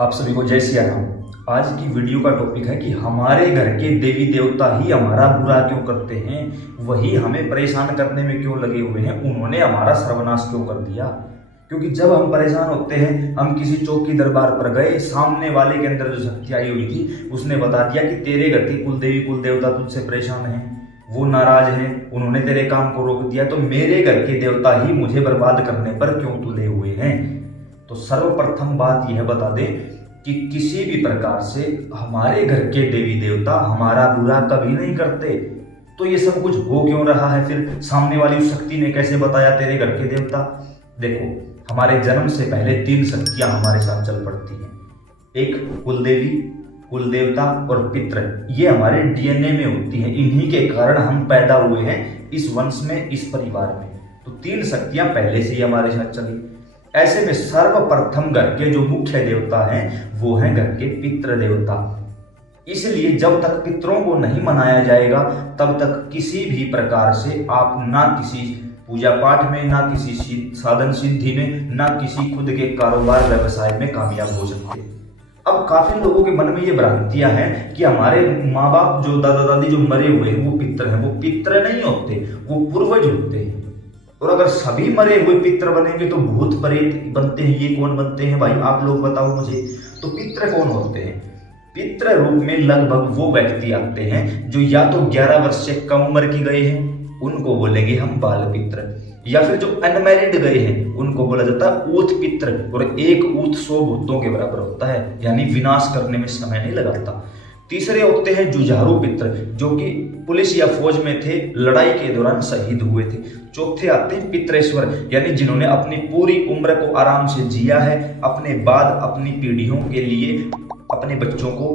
आप सभी को जय सिया राम। आज की वीडियो का टॉपिक है कि हमारे घर के देवी देवता ही हमारा बुरा क्यों करते हैं, वही हमें परेशान करने में क्यों लगे हुए हैं, उन्होंने हमारा सर्वनाश क्यों कर दिया। क्योंकि जब हम परेशान होते हैं, हम किसी चौकी दरबार पर गए, सामने वाले के अंदर जो शक्ति आई हुई थी उसने बता दिया कि तेरे घर की कुलदेवी कुल देवता तुझसे परेशान है, वो नाराज है, उन्होंने तेरे काम को रोक दिया, तो मेरे घर के देवता ही मुझे बर्बाद करने पर क्यों तुले हुए हैं। तो सर्वप्रथम बात यह बता दें कि किसी भी प्रकार से हमारे घर के देवी देवता हमारा बुरा कभी नहीं करते। तो ये सब कुछ हो क्यों रहा है, फिर सामने वाली उस शक्ति ने कैसे बताया तेरे घर के देवता। देखो, हमारे जन्म से पहले 3 शक्तियां हमारे साथ चल पड़ती हैं। एक कुलदेवी, कुल देवता और पितृ। ये हमारे डीएनए में होती हैं, इन्हीं के कारण हम पैदा हुए हैं इस वंश में, इस परिवार में। तो 3 शक्तियां पहले से ही हमारे साथ चली। ऐसे में सर्वप्रथम घर के जो मुख्य देवता हैं वो हैं घर के पितृ देवता। इसलिए जब तक पितरों को नहीं मनाया जाएगा तब तक किसी भी प्रकार से आप ना किसी पूजा पाठ में, ना किसी साधन सिद्धि में, ना किसी खुद के कारोबार व्यवसाय में कामयाब हो सकते। अब काफी लोगों के मन में ये भ्रांतियां हैं कि हमारे माँ बाप जो दादा दादी जो मरे हुए हैं वो पितर हैं। वो पितर नहीं होते, वो पूर्वज होते हैं। और अगर सभी मरे हुए पितर बनेंगे तो भूत प्रेत बनते हैं। ये कौन बनते हैं भाई, आप लोग बताओ मुझे। तो पितर कौन होते हैं? पितर रूप में लगभग वो व्यक्ति आते हैं जो या तो 11 वर्ष से कम उम्र की गए हैं, उनको बोलेंगे हम बाल पित्र, या फिर जो अनमैरिड गए हैं उनको बोला जाता है ऊत पित्र। और एक ऊत 100 भूतों के बराबर होता है, यानी विनाश करने में समय नहीं लगाता। तीसरे होते हैं जुझारू पित्र, जो कि पुलिस या फौज में थे, लड़ाई के दौरान शहीद हुए थे। चौथे आते हैं पितरेश्वर, यानी जिन्होंने अपनी पूरी उम्र को आराम से जिया है, अपने बाद अपनी पीढ़ियों के लिए अपने बच्चों को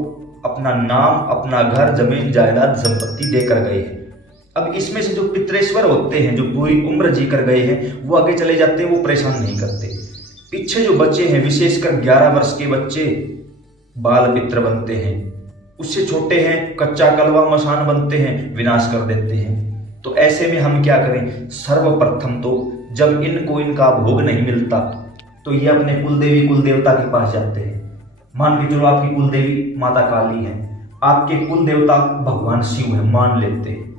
अपना नाम, अपना घर, जमीन जायदाद, संपत्ति देकर गए हैं। अब इसमें से जो पितरेश्वर होते हैं, जो पूरी उम्र जी कर गए हैं, वो आगे चले जाते हैं, वो परेशान नहीं करते। पीछे जो बच्चे हैं, विशेषकर 11 वर्ष के बच्चे बाल पित्र बनते हैं। उससे छोटे हैं कच्चा कलवा मसान बनते हैं, विनाश कर देते हैं। तो ऐसे में हम क्या करें? सर्वप्रथम तो जब इनको इनका भोग नहीं मिलता तो ये अपने कुलदेवी कुल देवता के पास जाते हैं। मान के चलो आपकी कुलदेवी माता काली है, आपके कुल देवता भगवान शिव है, मान लेते हैं।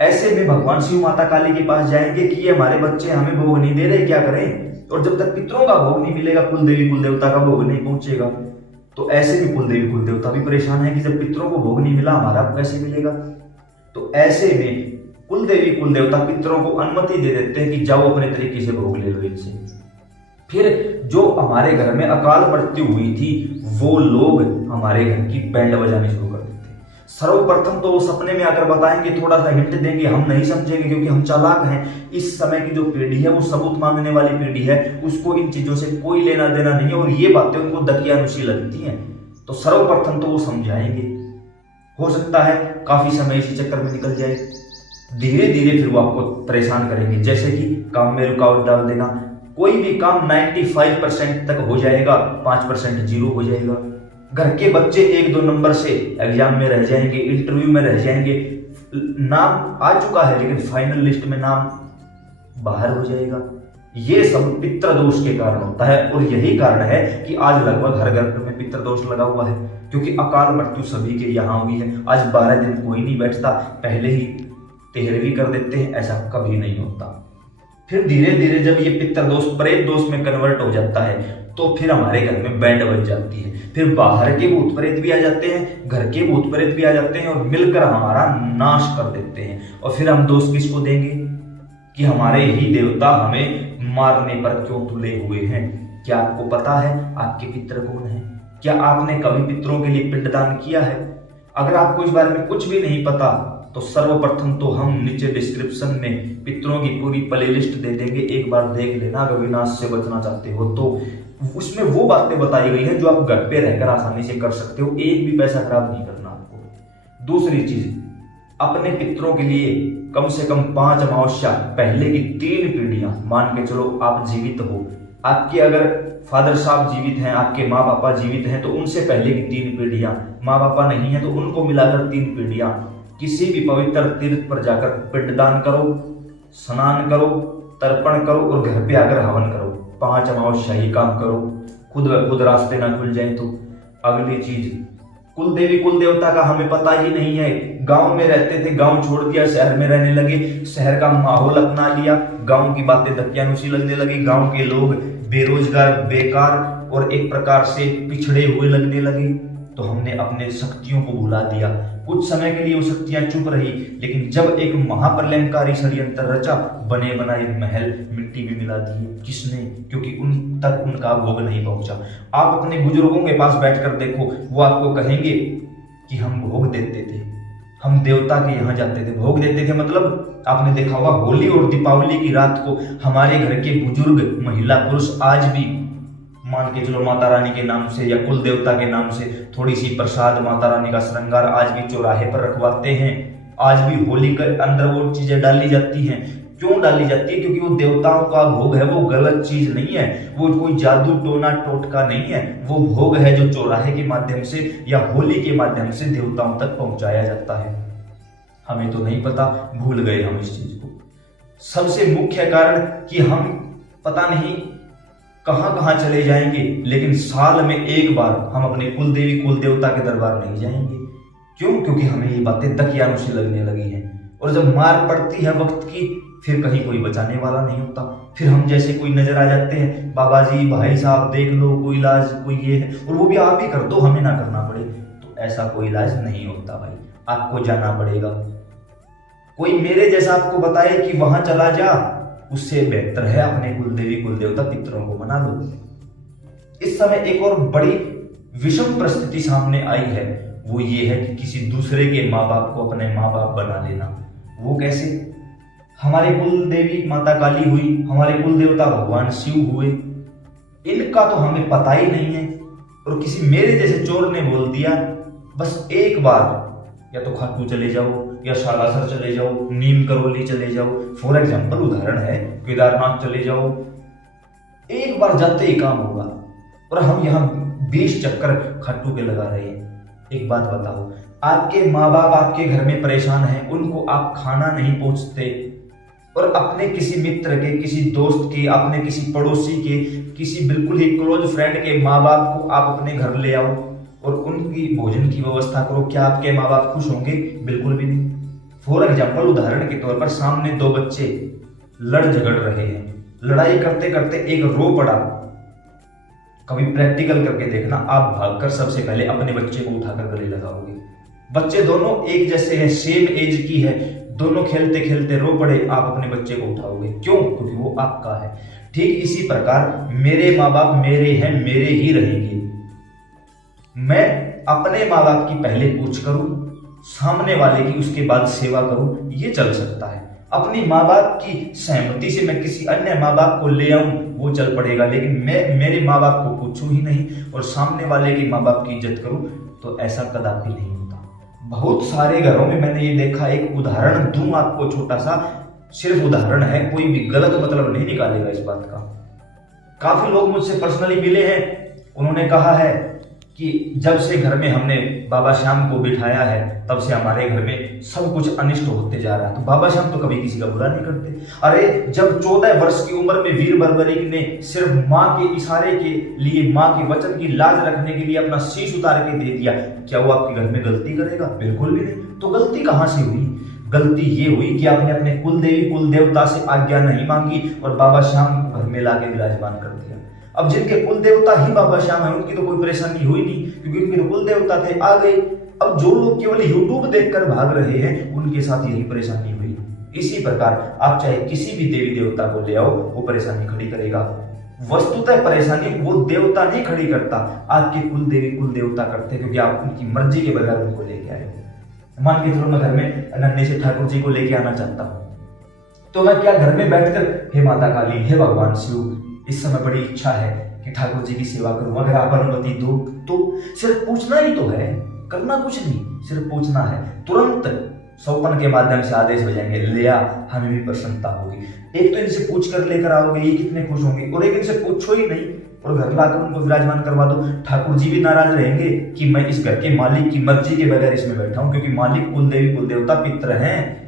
ऐसे में भगवान शिव माता काली के पास जाएंगे कि ये हमारे बच्चे हमें भोग नहीं दे रहे, क्या करें? और जब तक पितरों का भोग नहीं मिलेगा, कुलदेवी कुल देवता का भोग नहीं पहुंचेगा। तो ऐसे भी कुलदेवी कुल देवता भी परेशान है कि जब पितरों को भोग नहीं मिला, हमारा कैसे मिलेगा। तो ऐसे में कुलदेवी कुल देवता पितरों को अनुमति दे देते हैं कि जाओ अपने तरीके से भोग ले लो इनसे। फिर जो हमारे घर में अकाल मृत्यु हुई थी वो लोग हमारे घर की बैंड बजानी शुरू कर देते हैं। सर्वप्रथम तो वो सपने में आकर बताएंगे, थोड़ा सा हिंट देंगे, हम नहीं समझेंगे क्योंकि हम चालाक हैं। इस समय की जो पीढ़ी है वो सबूत मांगने वाली पीढ़ी है, उसको इन चीजों से कोई लेना देना नहीं है और ये बातें उनको दकियानुसी लगती हैं। तो सर्वप्रथम तो वो समझाएंगे, हो सकता है काफी समय इसी चक्कर में निकल जाए। धीरे धीरे फिर वो आपको परेशान करेंगे, जैसे कि काम में रुकावट डाल देना। कोई भी काम 95% तक हो जाएगा, 5% जीरो हो जाएगा। घर के बच्चे 1-2 नंबर से एग्जाम में रह जाएंगे, इंटरव्यू में रह जाएंगे, नाम आ चुका है लेकिन फाइनल लिस्ट में नाम बाहर हो जाएगा। ये सब पितृ दोष के कारण होता है और यही कारण है कि आज लगभग हर घर में पितृ दोष लगा हुआ है, क्योंकि अकाल मृत्यु सभी के यहाँ हुई है। आज 12 दिन कोई नहीं बैठता, पहले ही 13वीं कर देते हैं, ऐसा कभी नहीं होता। फिर धीरे धीरे जब ये पितृ दोष प्रेत दोष में कन्वर्ट हो जाता है तो फिर हमारे घर में बैंड बज जाती है। फिर बाहर के भूत प्रेत भी आ जाते हैं, घर के भूत प्रेत भी आ जाते हैं और मिलकर हमारा नाश कर देते हैं। और फिर हम दोष किसको देंगे कि हमारे ही देवता हमें मारने पर क्यों तुले हुए हैं। क्या आपको पता है आपके पितृ कौन है? क्या आपने कभी पितरों के लिए पिंडदान किया है? अगर आपको इस बारे में कुछ भी नहीं पता तो सर्वप्रथम तो हम नीचे डिस्क्रिप्शन में पितरों की पूरी प्लेलिस्ट दे देंगे, एक बार देख लेना। अगर विनाश से बचना चाहते हो तो उसमें वो बातें बताई गई हैं जो आप घर पे रहकर आसानी से कर सकते हो, एक भी पैसा खराब नहीं करना आपको। दूसरी चीज, अपने पितरों के लिए कम से कम 5 अमावस्या पहले की 3 पीढ़ियां, मान के चलो आप जीवित हो, आपके अगर फादर साहब जीवित हैं, आपके माँ बापा जीवित हैं तो उनसे पहले की 3 पीढ़ियां, माँ बापा नहीं है तो उनको मिलाकर 3 पीढ़ियां, किसी भी पवित्र तीर्थ पर जाकर पिंडदान करो, स्नान करो, तर्पण करो और घर पे आकर हवन करो। 5 अमावस्या ये काम करो। खुद ब खुद रास्ते ना खुल जाए तो। अगली चीज, कुल देवी कुल देवता का हमें पता ही नहीं है। गांव में रहते थे, गांव छोड़ दिया, शहर में रहने लगे, शहर का माहौल अपना लिया, गांव की बातें दकियानुसी लगने लगी, गांव के लोग बेरोजगार, बेकार और एक प्रकार से पिछड़े हुए लगने लगे। तो हमने अपने शक्तियों को भुला दिया। कुछ समय के लिए वो शक्तियां चुप रही, लेकिन जब एक महाप्रलयंकारी षड्यंत्र रचा, बने बनाए महल मिट्टी में मिला दिए। किसने? क्योंकि उन तक उनका भोग नहीं पहुंचा। आप अपने बुजुर्गों के पास बैठकर देखो, वो आपको कहेंगे कि हम भोग देते थे, हम देवता के यहाँ जाते थे। भोग देते थे मतलब आपने देखा होगा होली और दीपावली की रात को हमारे घर के बुजुर्ग, महिला, पुरुष आज भी मान के चलो माता रानी के नाम से या कुल देवता के नाम से थोड़ी सी प्रसाद, माता रानी का श्रृंगार आज भी चौराहे पर रखवाते हैं। आज भी होली के अंदर वो चीजें डाली जाती हैं। क्यों डाली जाती है? क्योंकि वो देवताओं का भोग है, वो गलत चीज नहीं है, वो कोई जादू टोना टोटका नहीं है। वो भोग है जो चौराहे के माध्यम से या होली के माध्यम से देवताओं तक पहुंचाया जाता है। हमें तो नहीं पता, भूल गए हम इस चीज को। सबसे मुख्य कारण कि हम पता नहीं कहां कहां चले जाएंगे, लेकिन साल में एक बार हम अपने कुल देवी कुल देवता के दरबार नहीं जाएंगे। क्यों? क्योंकि हमें ये बातें दकियानुसी लगने लगी हैं, और जब मार पड़ती है वक्त की, फिर कहीं कोई बचाने वाला नहीं होता। फिर हम जैसे कोई नजर आ जाते हैं, बाबा जी, भाई साहब देख लो, कोई इलाज, कोई ये है, और वो भी आप ही कर दो, हमें ना करना पड़े। तो ऐसा कोई इलाज नहीं होता भाई, आपको जाना पड़ेगा। कोई मेरे जैसा आपको बताए कि वहां चला जा, उससे बेहतर है अपने कुल देवी कुल देवता पितरों को मना लो। इस समय एक और बड़ी विषम परिस्थिति सामने आई है, वो ये है कि किसी दूसरे के माँ बाप को अपने माँ बाप बना लेना। वो कैसे? हमारे कुल देवी माता काली हुई, हमारे कुल देवता भगवान शिव हुए, इनका तो हमें पता ही नहीं है, और किसी मेरे जैसे चोर ने बोल दिया बस एक बार या तो खाटू चले जाओ, या शालासर चले जाओ, नीम करोली चले जाओ, फॉर एग्जाम्पल उदाहरण है, केदारनाथ चले जाओ, एक बार जाते ही काम होगा। और हम यहाँ 20 चक्कर खाटू के लगा रहे हैं। एक बात बताओ, आपके माँ बाप आपके घर में परेशान हैं, उनको आप खाना नहीं पहुंचते, और अपने किसी मित्र के, किसी दोस्त के, अपने किसी पड़ोसी के, किसी बिल्कुल ही क्लोज फ्रेंड के माँ बाप को आप अपने घर ले आओ और उनकी भोजन की व्यवस्था करो। क्या आपके माँ बाप खुश होंगे? बिल्कुल भी नहीं। फॉर एग्जाम्पल उदाहरण के तौर पर, सामने दो बच्चे लड़ झगड़ रहे हैं, लड़ाई करते करते एक रो पड़ा। कभी प्रैक्टिकल करके देखना, आप भागकर सबसे पहले अपने बच्चे को उठाकर गले लगाओगे। बच्चे दोनों एक जैसे हैं, सेम एज की है, दोनों खेलते खेलते रो पड़े, आप अपने बच्चे को उठाओगे। क्यों? क्योंकि वो आपका है। ठीक इसी प्रकार मेरे माँ बाप मेरे हैं, मेरे ही रहेंगे। मैं अपने माँ बाप की पहले पूछ करूं, सामने वाले की उसके बाद सेवा करूं, ये चल सकता है। अपनी माँ बाप की सहमति से मैं किसी अन्य माँ बाप को ले आऊं, वो चल पड़ेगा, लेकिन मैं मेरे माँ बाप को पूछूं ही नहीं और सामने वाले की माँ बाप की इज्जत करूं, तो ऐसा कदापि नहीं होता। बहुत सारे घरों में मैंने ये देखा। एक उदाहरण दूं आपको छोटा सा, सिर्फ उदाहरण है, कोई भी गलत मतलब नहीं निकालेगा इस बात का। काफी लोग मुझसे पर्सनली मिले हैं, उन्होंने कहा है कि जब से घर में हमने बाबा श्याम को बिठाया है, तब से हमारे घर में सब कुछ अनिष्ट होते जा रहा है। तो बाबा श्याम तो कभी किसी का बुरा नहीं करते। अरे जब 14 वर्ष की उम्र में वीर बर्बरिक ने सिर्फ माँ के इशारे के लिए, माँ के वचन की लाज रखने के लिए अपना शीश उतार के दे दिया, क्या वो आपके घर में गलती करेगा? बिल्कुल भी नहीं। तो गलती कहाँ से हुई? गलती ये हुई कि आपने अपने कुल देवी कुल देवता से आज्ञा नहीं मांगी और बाबा श्याम को घर में लाके विराजमान कर दिया। अब जिनके कुल देवता ही बाबा श्याम है, उनकी तो कोई परेशानी हुई नहीं, क्योंकि उनके तो कुल देवता थे, आ गए। अब जो लोग केवल यूट्यूब देखकर भाग रहे हैं, उनके साथ यही परेशानी हुई। इसी प्रकार आप चाहे किसी भी देवी देवता को ले आओ, वो परेशानी खड़ी करेगा। वस्तुतः परेशानी वो देवता नहीं खड़ी करता, आपके कुल देवी कुल देवता करते, क्योंकि आप उनकी मर्जी के बगैर उनको लेके आए हो। मान के चलो मैं घर में नन्हे से ठाकुर जी को लेके आना चाहता हूँ, तो मैं क्या घर में बैठकर हे माता काली, हे भगवान शिव, इस समय बड़ी इच्छा है कि ठाकुर जी की सेवा करूं, अगर आप अनुमति दो, तो सिर्फ पूछना ही तो है, करना कुछ नहीं, सिर्फ पूछना है। तुरंत सौपन के माध्यम से आदेश हो जाएंगे, ले आ, हमें भी प्रसन्नता होगी। एक तो इनसे पूछ कर लेकर आओगे, ये कितने खुश होंगे, और एक इनसे पूछो ही नहीं और घर लाकर उनको विराजमान करवा दो। ठाकुर जी भी नाराज रहेंगे कि मैं इस घर के मालिक की मर्जी के बगैर इसमें बैठा हूं, क्योंकि मालिक कुल देवी कुल देवता पित्र हैं।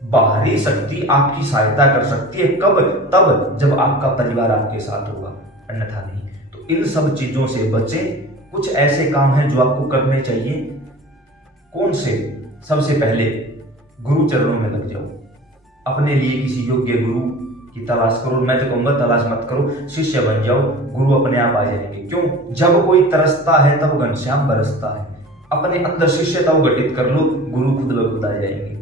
बाहरी शक्ति आपकी सहायता कर सकती है, कब? तब जब आपका परिवार आपके साथ होगा, अन्यथा नहीं। तो इन सब चीजों से बचें। कुछ ऐसे काम हैं जो आपको करने चाहिए। कौन से? सबसे पहले गुरु चरणों में लग जाओ, अपने लिए किसी योग्य गुरु की तलाश करो। मैं तो कहूंगा तलाश मत करो, शिष्य बन जाओ, गुरु अपने आप आ जाएंगे। क्यों? जब कोई तरसता है तब घनश्याम बरसता है। अपने अंदर शिष्यता गठित कर लो, गुरु खुद ब खुद आ जाएंगे।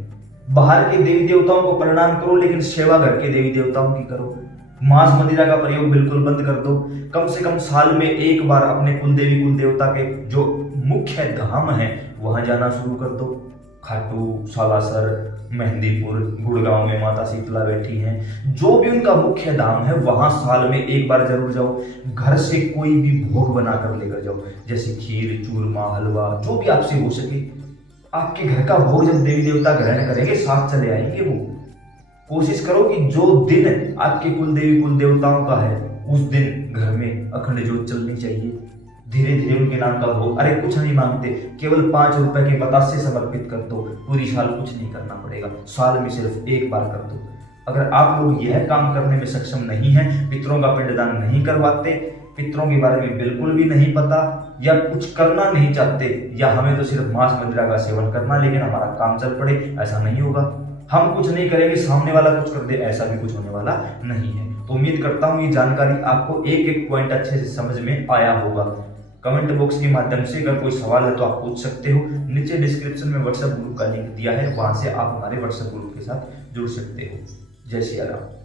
बाहर के देवी देवताओं को प्रणाम करो, लेकिन सेवा घर के देवी देवताओं की करो। मांस मदिरा का प्रयोग बिल्कुल बंद कर दो। कम से कम साल में एक बार अपने कुल देवी कुल देवता के जो मुख्य धाम है वहां जाना शुरू कर दो। खाटू, सालासर, मेहंदीपुर, गुड़गांव में माता शीतला बैठी हैं, जो भी उनका मुख्य धाम है वहां साल में एक बार जरूर जाओ। घर से कोई भी भोग बनाकर लेकर जाओ, जैसे खीर, चूरमा, हलवा, जो भी आपसे हो सके। आपके घर का भोग जब देवी देवता ग्रहण करेंगे साथ चले आएंगे वो। कोशिश करो कि जो दिन आपके कुल देवी कुल देवताओं का है उस दिन घर में अखंड ज्योत चलनी चाहिए। धीरे धीरे उनके नाम का भोग, अरे कुछ नहीं मांगते, केवल 5 रुपए के बतासे समर्पित कर दो, पूरी साल कुछ नहीं करना पड़ेगा, साल में सिर्फ एक बार कर दो। अगर आप लोग यह काम करने में सक्षम नहीं है, पितरों का पिंडदान नहीं करवाते, पितरों के बारे में बिल्कुल भी नहीं पता, या कुछ करना नहीं चाहते, या हमें तो सिर्फ मांस मदिरा का सेवन करना लेकिन हमारा काम चल पड़े, ऐसा नहीं होगा। हम कुछ नहीं करेंगे, सामने वाला कुछ कर दे, ऐसा भी कुछ होने वाला नहीं है। तो उम्मीद करता हूँ ये जानकारी आपको एक एक पॉइंट अच्छे से समझ में आया होगा। कमेंट बॉक्स के माध्यम से अगर कोई सवाल है तो आप पूछ सकते हो। नीचे डिस्क्रिप्शन में व्हाट्सएप ग्रुप का लिंक दिया है, वहां से आप हमारे व्हाट्सएप ग्रुप के साथ जुड़ सकते हो। जय श्री राम।